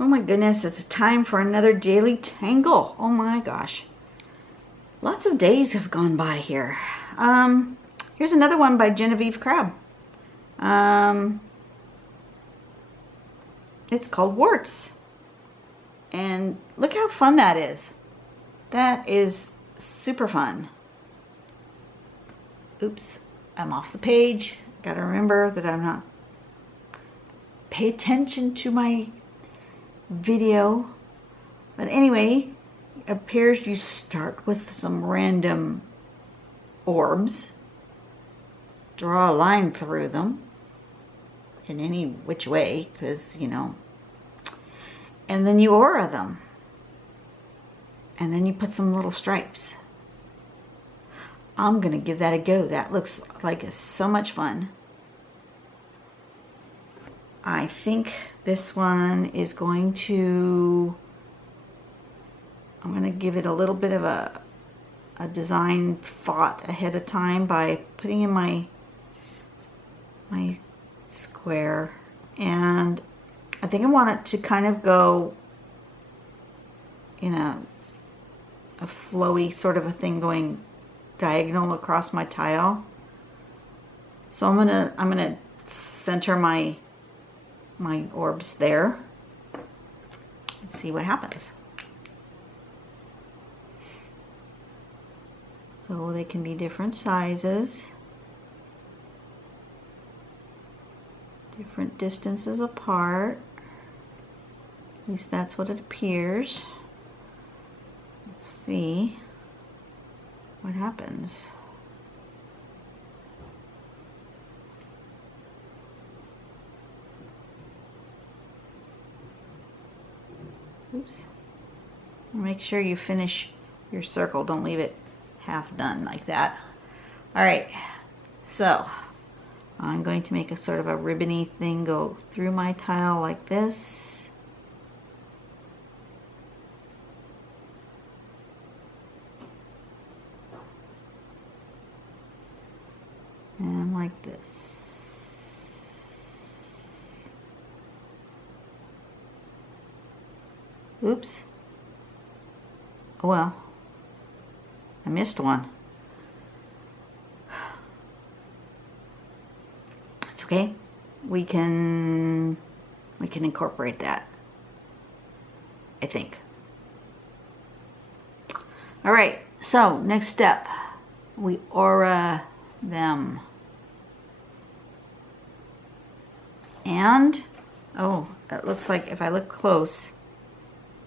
Oh my goodness, it's time for another daily tangle. Oh my gosh. Lots of days have gone by here. Here's another one by Genevieve Crab. It's called Wartz. And look how fun that is. That is super fun. Oops, I'm off the page. Gotta remember that I'm not. Pay attention to my video. But anyway, it appears you start with some random orbs. Draw a line through them in any which way, because, you know. And then you aura them. And then you put some little stripes. I'm going to give that a go. That looks like it's so much fun. I think this one is going to, I'm going to give it a little bit of a design thought ahead of time by putting in my square. And I think I want it to kind of go in a flowy sort of a thing going diagonal across my tile. So I'm gonna center my orbs there and see what happens. So they can be different sizes, different distances apart. At least that's what it appears. Let's see what happens. Oops. Make sure you finish your circle. Don't leave it half done like that. All right, so I'm going to make a sort of a ribbony thing go through my tile like this. And like this. Oops. Oh well. I missed one. It's okay. We can incorporate that, I think. All right. So next step, we aura them. And, oh, it looks like if I look close,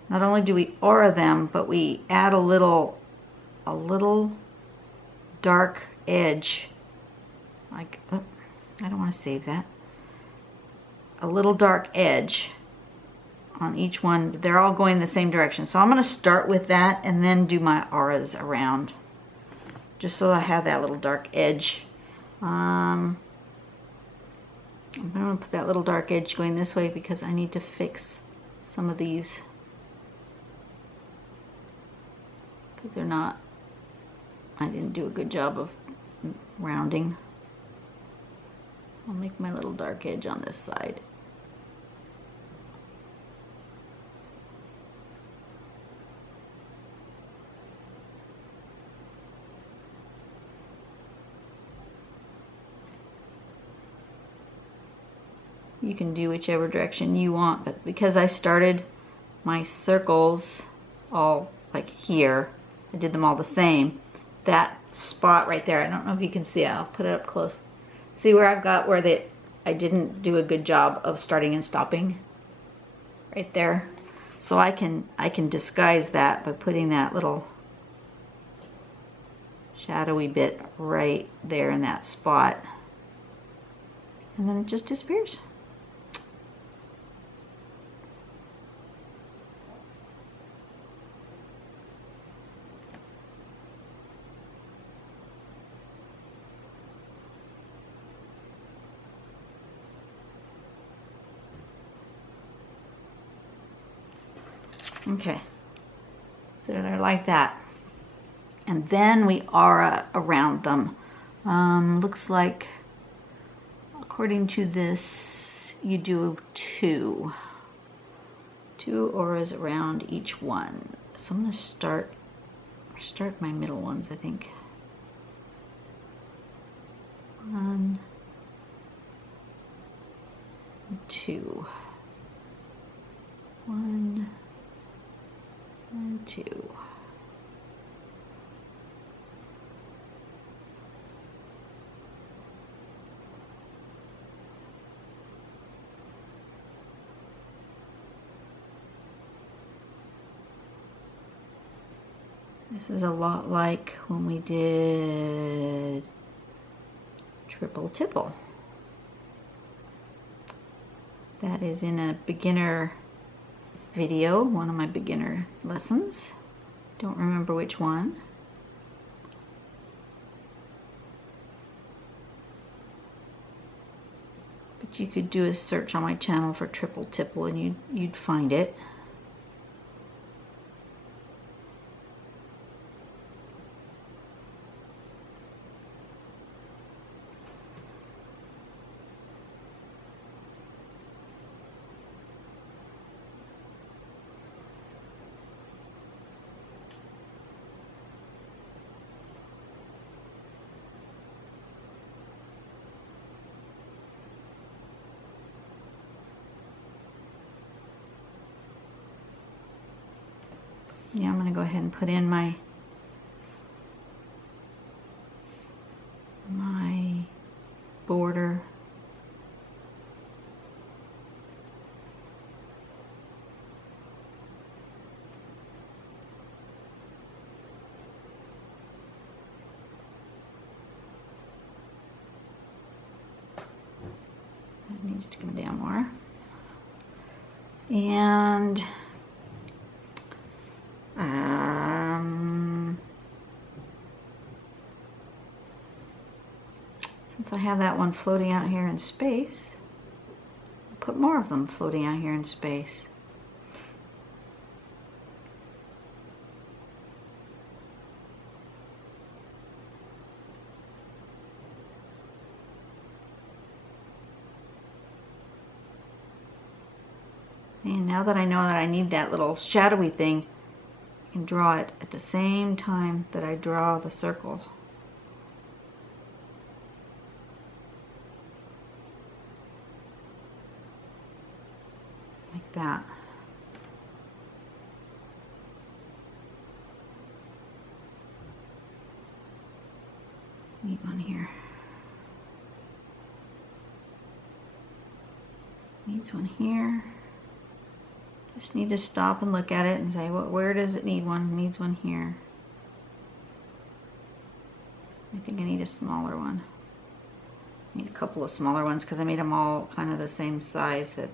not only do we aura them, but we add a little dark edge. Like, oh, I don't want to save that. A little dark edge on each one. They're all going the same direction. So I'm going to start with that and then do my auras around. Just so I have that little dark edge. I'm going to put that little dark edge going this way because I need to fix some of these. Because they're not, I didn't do a good job of rounding. I'll make my little dark edge on this side. You can do whichever direction you want, but because I started my circles all like here, I did them all the same. That spot right there, I don't know if you can see it, I'll put it up close. See where I've got where I didn't do a good job of starting and stopping? Right there. So I can disguise that by putting that little shadowy bit right there in that spot. And then it just disappears. Okay, so they're like that. And then we aura around them. Looks like, according to this, you do two 2 auras around each one. So I'm going to start my middle ones, I think. 1, 2. 1 and 2. This is a lot like when we did triple tipple. That is in a beginner video, one of my beginner lessons. Don't remember which one. But you could do a search on my channel for triple tipple and you'd find it. Yeah, I'm going to go ahead and put in my border. That needs to come down more. And since I have that one floating out here in space, I'll put more of them floating out here in space. And now that I know that I need that little shadowy thing, I can draw it at the same time that I draw the circle. Like that. Neat one here. Needs one here. Just need to stop and look at it and say, well, where does it need one? It needs one here. I think I need a smaller one. I need a couple of smaller ones because I made them all kind of the same size. That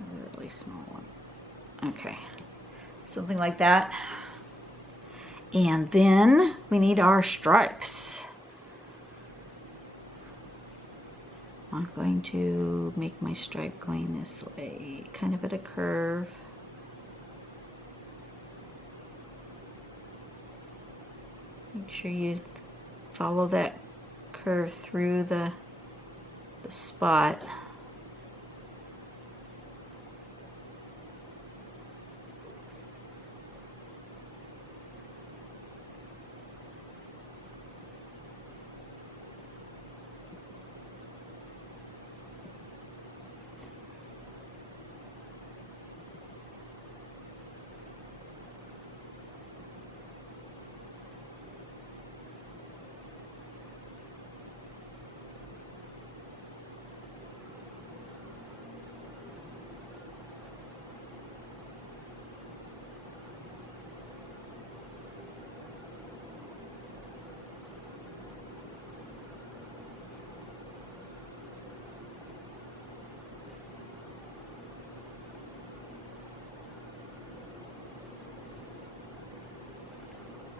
a really small one. Okay, something like that. And then we need our stripes. I'm going to make my stripe going this way, kind of at a curve. Make sure you follow that curve through the spot.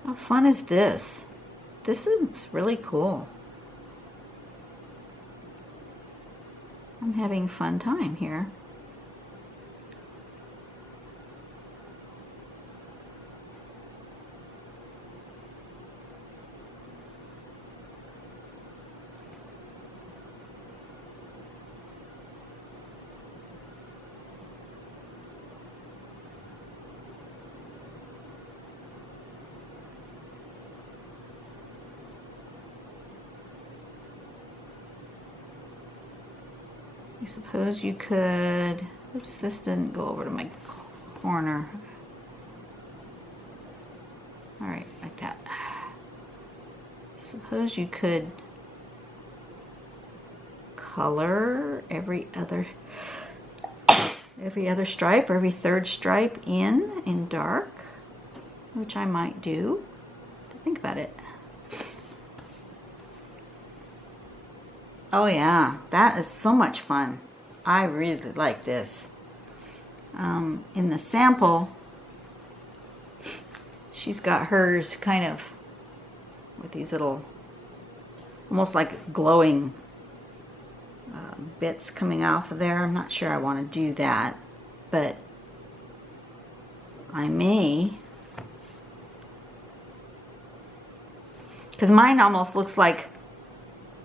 How fun is this? This is really cool. I'm having a fun time here. I suppose you could, oops, this didn't go over to my corner. All right, like that. Suppose you could color every other stripe, or every third stripe in dark, which I might do to think about it. Oh yeah, that is so much fun. I really like this. In the sample, she's got hers kind of with these little, almost like glowing bits coming off of there. I'm not sure I want to do that, but I may, because mine almost looks like,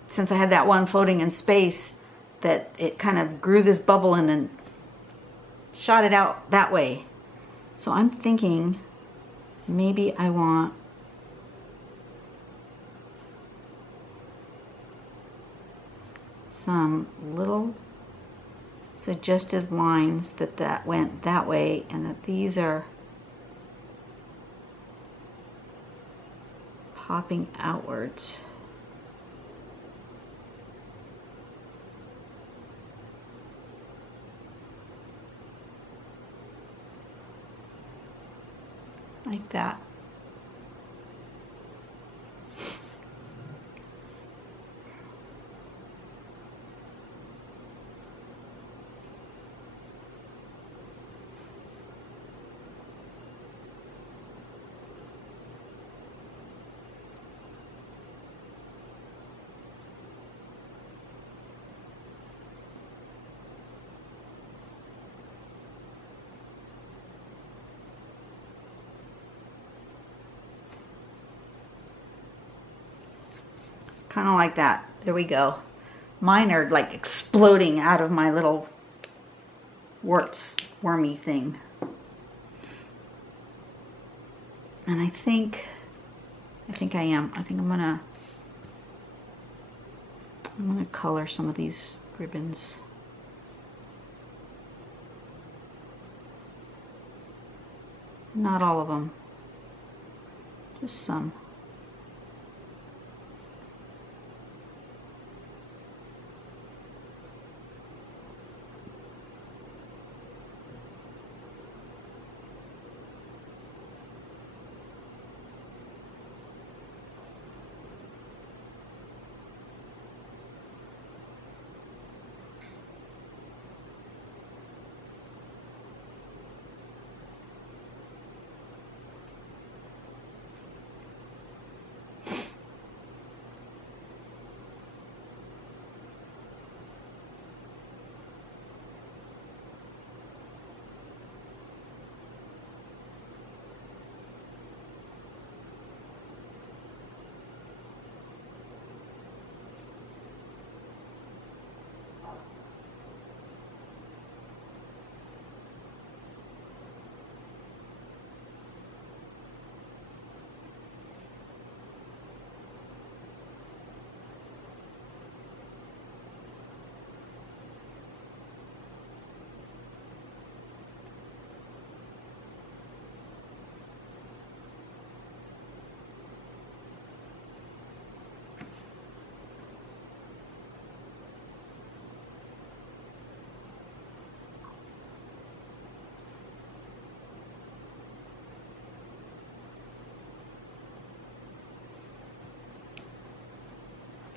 since I had that one floating in space, that it kind of grew this bubble and then shot it out that way. So I'm thinking maybe I want some little suggested lines that went that way, and that these are popping outwards. Like that. Kind of like that. There we go. Mine are like exploding out of my little Wartz wormy thing. And I think I am. I think I'm gonna color some of these ribbons. Not all of them. Just some.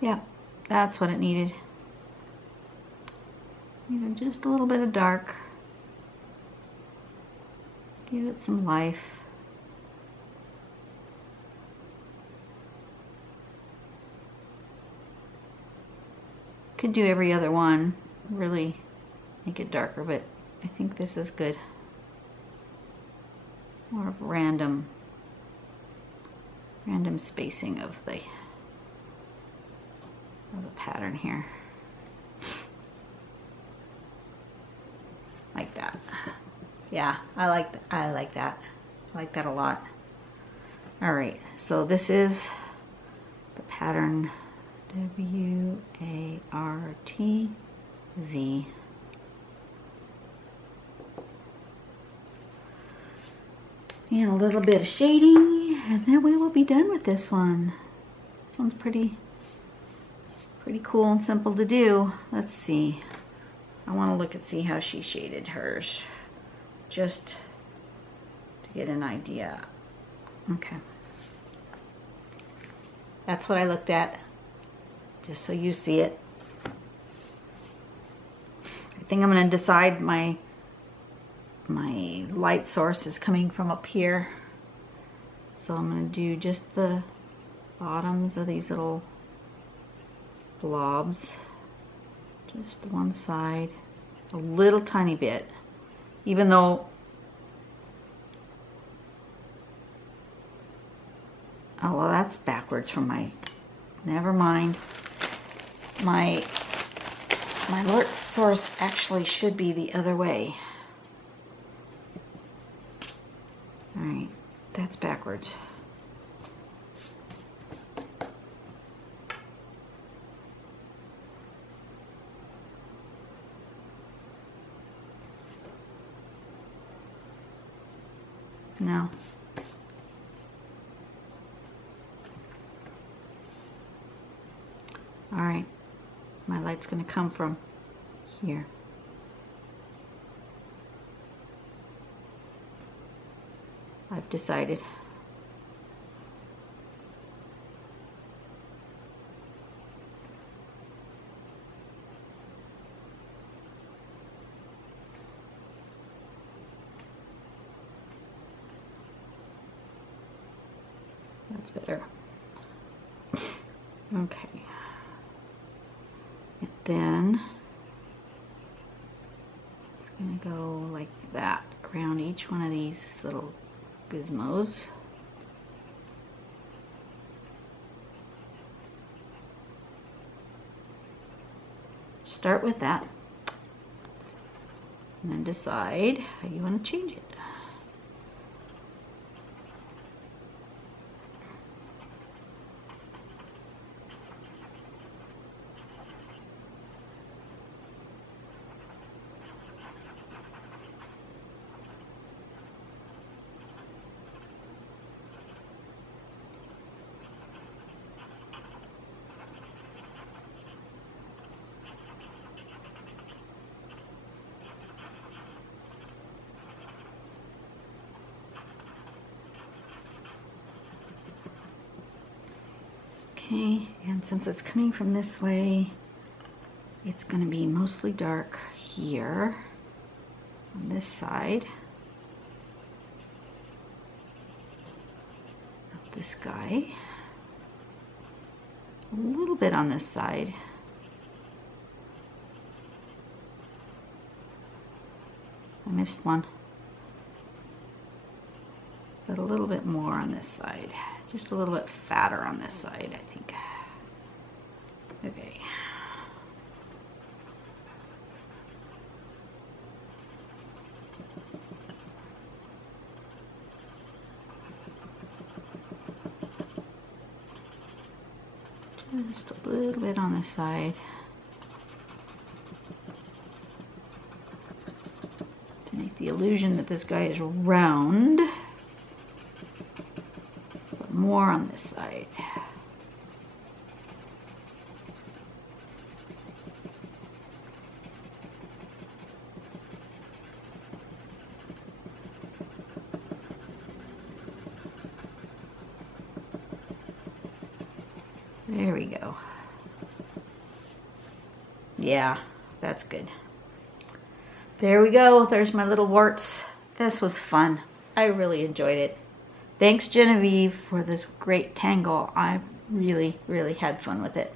Yeah, that's what it needed. Even just a little bit of dark. Give it some life. Could do every other one, really make it darker, but I think this is good. More of random spacing of the pattern here. Like that. Yeah, I like that. I like that a lot. All right, so this is the pattern WART Z. And a little bit of shading, and then we will be done with this one. This one's pretty cool and simple to do. Let's see. I want to look and see how she shaded hers, just to get an idea. Okay. That's what I looked at, just so you see it. I think I'm going to decide my light source is coming from up here. So I'm going to do just the bottoms of these little blobs. Just one side. A little tiny bit. Even though... Oh, well, that's backwards from my... Never mind. My light source actually should be the other way. Alright, that's backwards. No. Alright, my light's going to come from here. I've decided. That's better. Okay. And then it's going to go like that around each one of these little gizmos. Start with that and then decide how you want to change it. Okay, and since it's coming from this way, it's going to be mostly dark here on this side of this guy, a little bit on this side, I missed one, but a little bit more on this side. Just a little bit fatter on this side, I think. Okay. Just a little bit on this side. To make the illusion that this guy is round. More on this side. There we go. Yeah, that's good. There we go. There's my little warts. This was fun. I really enjoyed it. Thanks, Genevieve, for this great tangle. I really, really had fun with it.